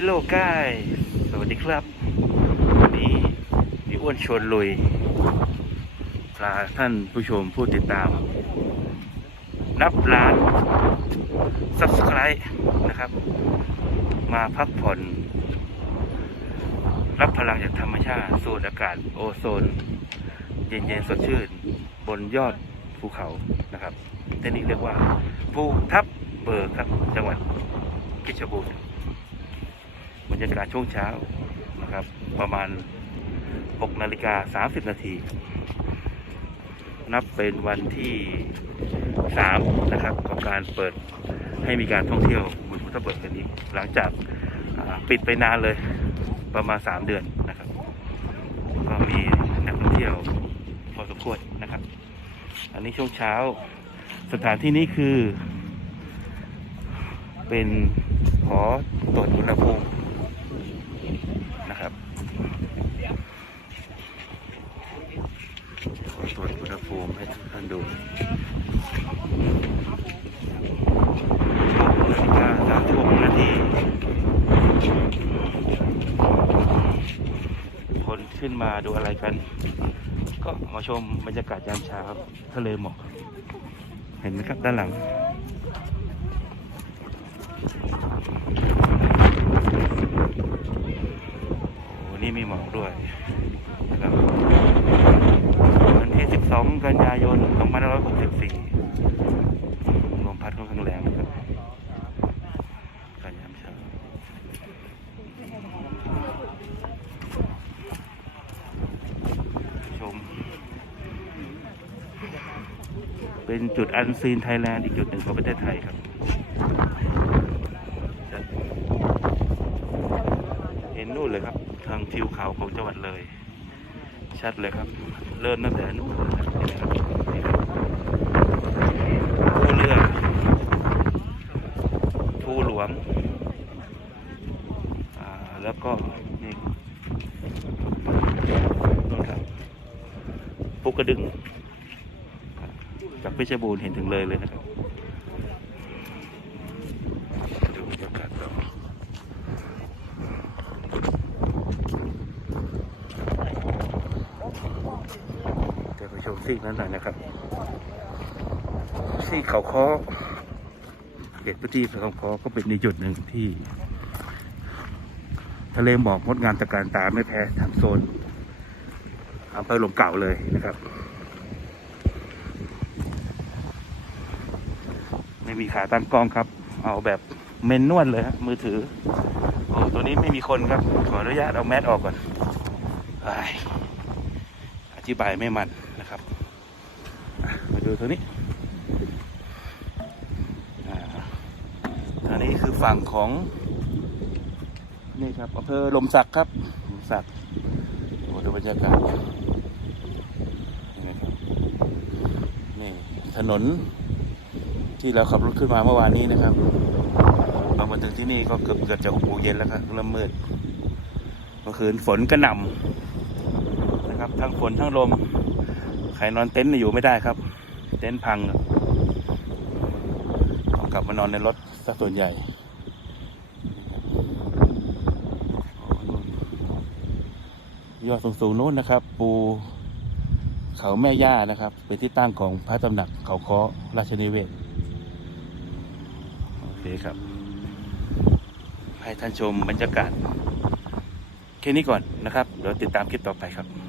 Hello guys สวัสดีครับ วันนี้พี่อ้วนชวนลุยพาท่านผู้ชมผู้ติดตาม นับล้าน Subscribe นะครับ มาพักผ่อน รับพลังจากธรรมชาติ สูดอากาศโอโซน เย็นๆ สดชื่น บนยอดภูเขานะครับที่นี่เรียกว่า ภูทับเบิกครับจังหวัดเพชรบูรณ์ บรรยากาศช่วงเช้านะครับ ประมาณ 6 นาฬิกา 30 นาที นับเป็นวันที่ 3 นะครับ ของการเปิดให้มีการท่องเที่ยวบนภูทับเบิกกันนี้หลังจากปิดไปนานเลยประมาณ 3 เดือนนะครับ ก็มีนักท่องเที่ยวพอสมควรนะครับ อันนี้ช่วงเช้าสถานที่นี้คือ เป็นหอตรวจอุณหภูมินะครับขอตรวจอุณหภู มให้ทุกท่านดูหนาฬิกาสามสิบหกนาทีคนขึ้นมาดูอะไรกัน ก็มาชมบรรยากาศยามเช้าทะเลหมอกเห็นไหมครับด้านหลังโอ้นี่มีหมอกด้วย 12 กันยายน 2564 ลมพัดค่อนข้างแรงครับการยามเช้าชม เป็นจุดอันซีนไทยแลนด์อีกจุดหนึ่งของประเทศไทยครับเห็นนู่นเลยครับ ทางทิวเขาของจังหวัดเลย ชัดเลยครับ เริ่มตั้งแต่นู้นผู้เห็นไหมครับนี่ครับภูเรือผู้หลวงอ่าแล้วก็นี่นู่นครับภูกระดึงจากเพชรบูรณ์เห็นถึงเลยเลยนะครับ ดูบรรยากาศต่อ เดี๋ยวไปช มซีกนั้นหน่อยนะครับซีกเขาคอเขตพื้นที่เขาคอก็เป็นในจุดหนึ่งที่ ทะเลหมอกงดงามตะการตาไม่แพ้ทางโซนอำเภอหลมเก่าเลยนะครับ ไม่มีขาตั้งกล้องครับ เอาแบบเมนนวลเลยฮะมือถือ โอ้ตัวนี้ไม่มีคนครับ ขออนุญาตเอาแมสออกก่อน ธิบายไม่มันนะครับมาดูตัวนี้อันนี้คือฝั่งของนี่ครับอำเภอลมศักดิ์ครับลมศักดิ์โอ้ดูบรรยากาศนี่ครับนี่ถนนที่เราขับรถขึ้นมาเมื่อวานนี้นะครับเรามาถึงที่นี่ก็เกือบเกือบจะหกโมงเย็นแล้วครับเริ่มมืดเมื่อคืนฝนกระหน่ำ ทั้งฝนทั้งลม ใครนอนเต็นท์อยู่ไม่ได้ครับ เต็นท์พังกลับมานอนในรถสักส่วนใหญ่ยอดสูงๆนู้นนะครับ ปูเขาแม่ย่านะครับ เป็นที่ตั้งของพระตำหนักเขาคาะราชนิเวศน์โอเคครับ ให้ท่านชมบรรยากาศ แค่นี้ก่อนนะครับ เดี๋ยวติดตามคลิปต่อไปครับ